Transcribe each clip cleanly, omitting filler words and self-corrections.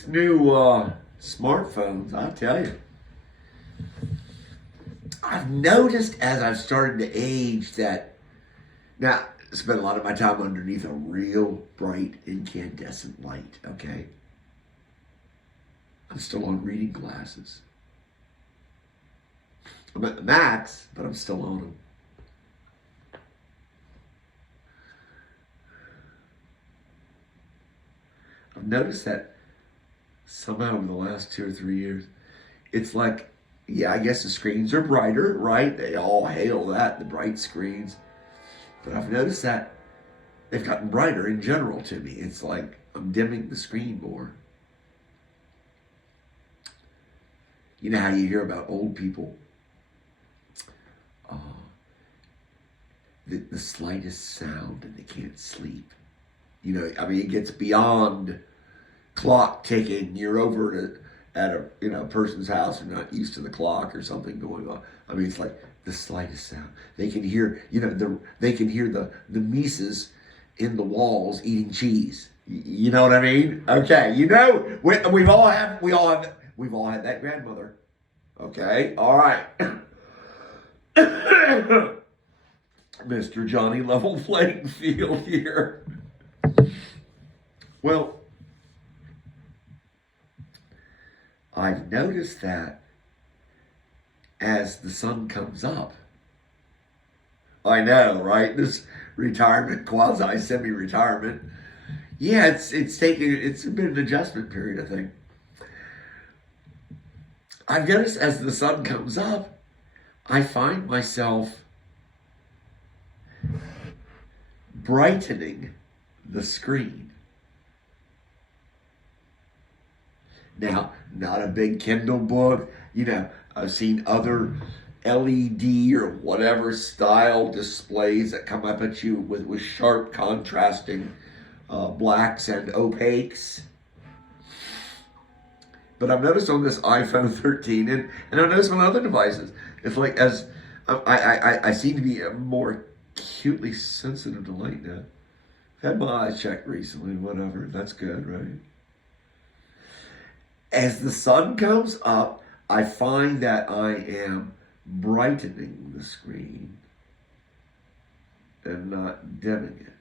These new smartphones, I tell you, I've noticed as I've started to age that now I spend a lot of my time underneath a real bright incandescent light. Okay, I'm still on reading glasses. I'm at the max, but I'm still on them. I've noticed that somehow over the last 2 or 3 years, it's like, yeah, I guess the screens are brighter, right? They all hail that, the bright screens. But I've noticed that they've gotten brighter in general to me. It's like I'm dimming the screen more. You know how you hear about old people? Uh, the slightest sound and they can't sleep. You know, I mean, it gets beyond clock ticking. You're over at a person's house and not used to the clock or something going on. I mean, it's like the slightest sound. They can hear, they can hear the mices in the walls eating cheese. You know what I mean? Okay, we've all had that grandmother. Okay, all right. Mr. Johnny Level Playing Field here. Well, I've noticed that as the sun comes up, I know, right? This retirement, quasi semi-retirement. Yeah, it's been an adjustment period, I think. I've noticed as the sun comes up, I find myself brightening the screen. Now, not a big Kindle book. I've seen other LED or whatever style displays that come up at you with sharp contrasting blacks and opaques. But I've noticed on this iPhone 13, and I've noticed on other devices, it's like as I seem to be more acutely sensitive to light now. Had my eyes checked recently, whatever. That's good, right? As the sun comes up, I find that I am brightening the screen and not dimming it.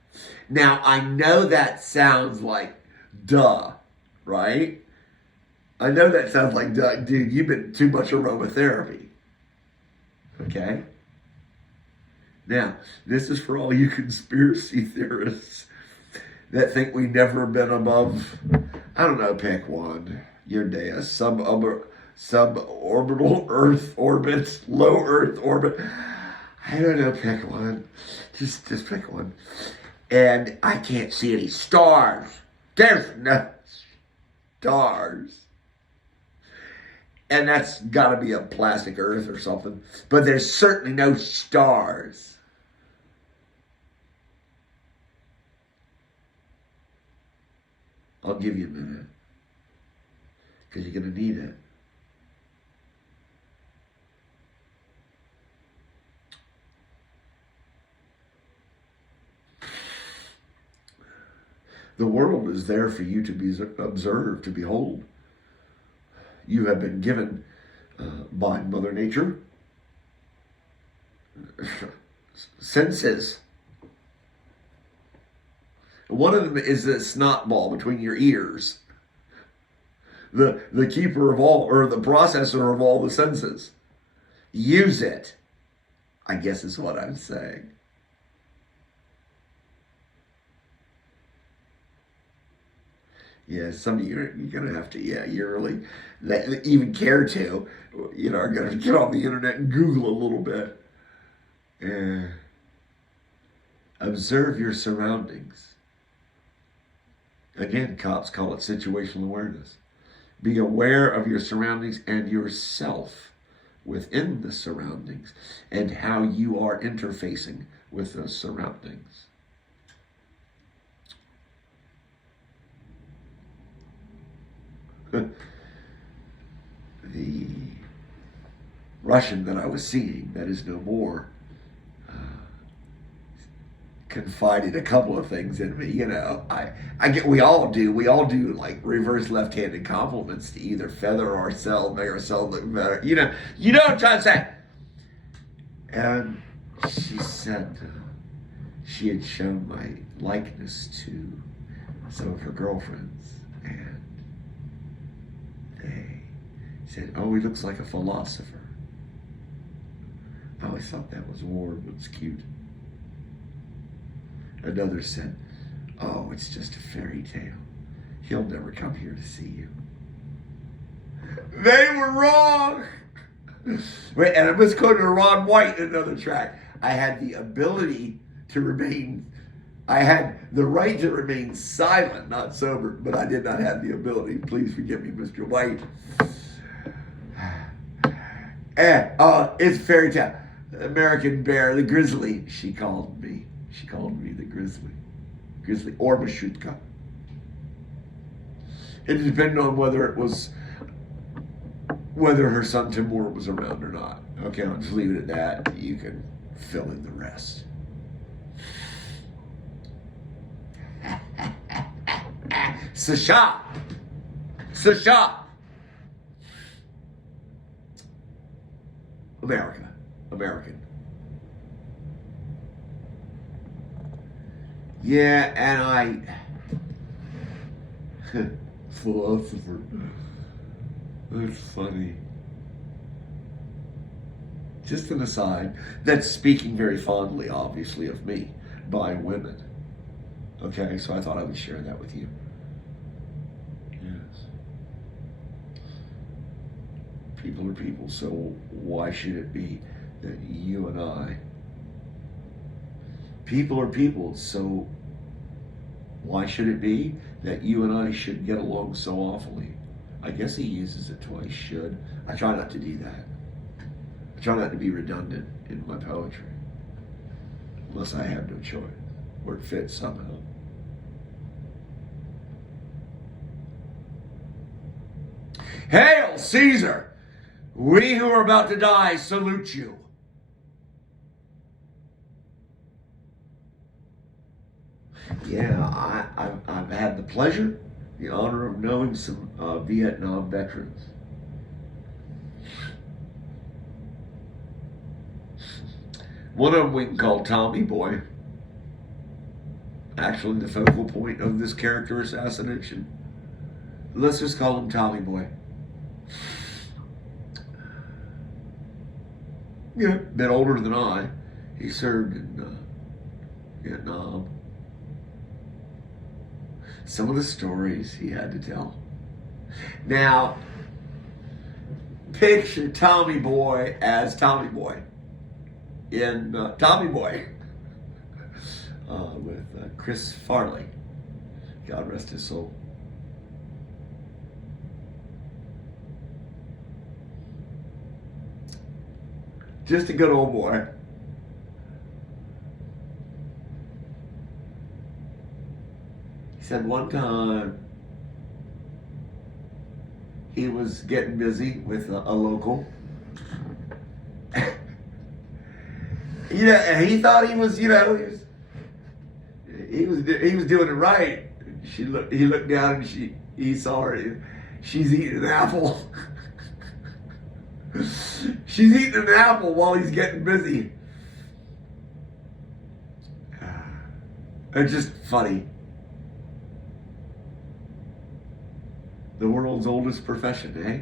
Now, I know that sounds like duh, right? I know that sounds like duh. Dude, you've been too much aromatherapy. Okay? Now, this is for all you conspiracy theorists that think we've never been above, I don't know, pick one. Your day, a suborbital Earth orbit, low Earth orbit. I don't know, pick one. Just pick one. And I can't see any stars. There's no stars. And that's got to be a plastic Earth or something. But there's certainly no stars. I'll give you a minute. Because you're going to need it. The world is there for you to be observed, to behold. You have been given by Mother Nature senses. One of them is the snot ball between your ears. The keeper of all, or the processor of all the senses. Use it, I guess is what I'm saying. Yeah, some of you are going to have to, you really even care to, are going to get on the internet and Google a little bit. Observe your surroundings. Again, cops call it situational awareness. Be aware of your surroundings and yourself within the surroundings and how you are interfacing with those surroundings. The Russian that I was seeing, that is no more, confided a couple of things in me. You know, we all do like reverse left-handed compliments to either feather ourselves, make ourselves look better. You know what I'm trying to say. And she said she had shown my likeness to some of her girlfriends, and they said, "Oh, he looks like a philosopher." I always thought that was warm, it was cute. Another said, "Oh, it's just a fairy tale. He'll never come here to see you." They were wrong. Wait, and I was quoting Ron White in another track. I had the right to remain silent, not sober, but I did not have the ability. Please forgive me, Mr. White. It's a fairy tale. American Bear, the Grizzly, she called me. She called me the Grizzly. Grizzly or Mashutka. It depended on whether her son Timur was around or not. Okay, I'll just leave it at that. You can fill in the rest. Sasha. American. Yeah, and philosopher. That's funny. Just an aside, that's speaking very fondly, obviously, of me by women. Okay, so I thought I would share that with you. Yes. People are people, so why should it be that you and I... People are people, so why should it be that you and I should get along so awfully? I guess he uses it twice, should. I try not to do that. I try not to be redundant in my poetry. Unless I have no choice. Or it fits somehow. Hail, Caesar! We who are about to die salute you. Yeah, I've had the pleasure, the honor of knowing some Vietnam veterans. One of them we can call Tommy Boy. Actually, the focal point of this character assassination. Let's just call him Tommy Boy. Yeah, a bit older than I. He served in Vietnam. Some of the stories he had to tell. Now, picture Tommy Boy as Tommy Boy in Tommy Boy with Chris Farley. God rest his soul. Just a good old boy. He said one time he was getting busy with a local. And he thought he was, he was doing it right. He looked down and he saw her. She's eating an apple. She's eating an apple while he's getting busy. It's just funny. The world's oldest profession, eh?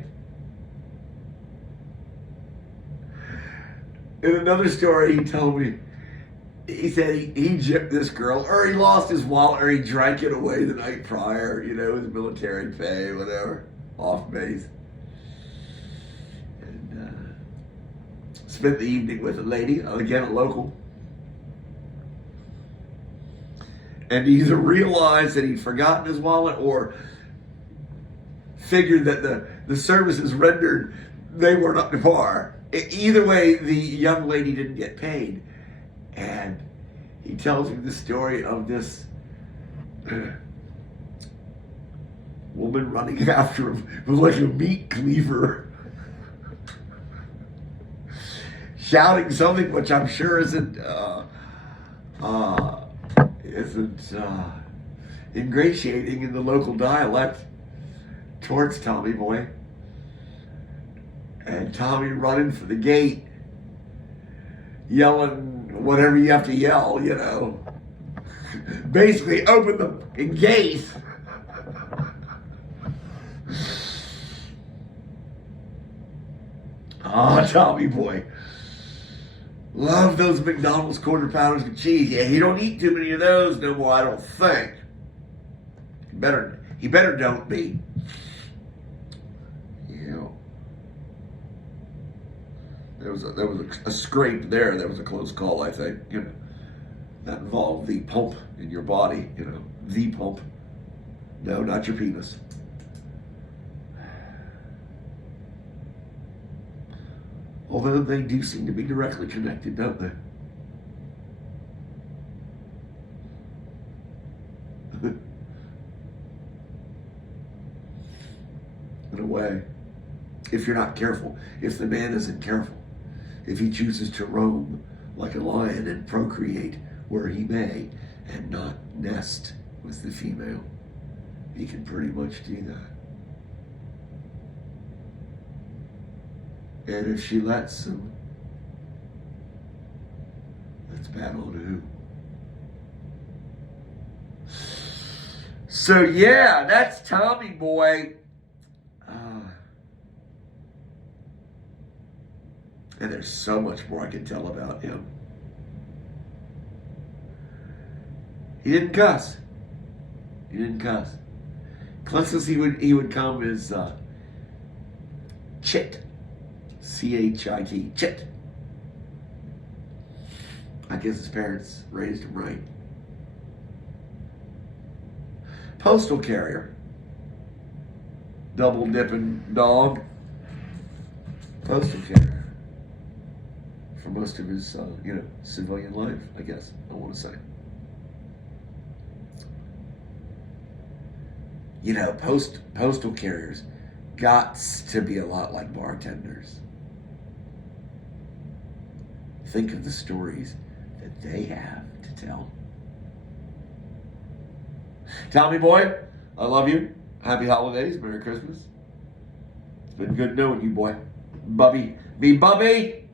In another story, he told me, he said he gypped this girl, or he lost his wallet, or he drank it away the night prior, his military pay, whatever, off base. And spent the evening with a lady, again a local. And he either realized that he'd forgotten his wallet or figured that the services rendered, they weren't up to par. Either way, the young lady didn't get paid. And he tells me the story of this woman running after him with like a meat cleaver, shouting something which I'm sure isn't isn't ingratiating in the local dialect towards Tommy Boy. And Tommy running for the gate, yelling whatever you have to yell, you know. Basically, open the gate. Ah, Tommy Boy. Love those McDonald's quarter pounders with cheese. Yeah, he don't eat too many of those no more, I don't think. He better don't be. Yeah. There was a scrape there. That was a close call, I think. You know, that involved the pump in your body. You know, the pump. No, not your penis. Although they do seem to be directly connected, don't they? In a way, if you're not careful, if the man isn't careful, if he chooses to roam like a lion and procreate where he may and not nest with the female, he can pretty much do that. And if she lets him, that's bad on who. So yeah, that's Tommy Boy. And there's so much more I can tell about him. He didn't cuss. He didn't cuss. Closest he would come is Chit. C-H-I-T. Chit. I guess his parents raised him right. Postal carrier. Double dipping dog. Postal carrier. For most of his, civilian life, I guess, I want to say. You know, postal carriers gots to be a lot like bartenders. Think of the stories that they have to tell. Tommy Boy, I love you. Happy holidays. Merry Christmas. It's been good knowing you, boy. Bubby. Be Bubby.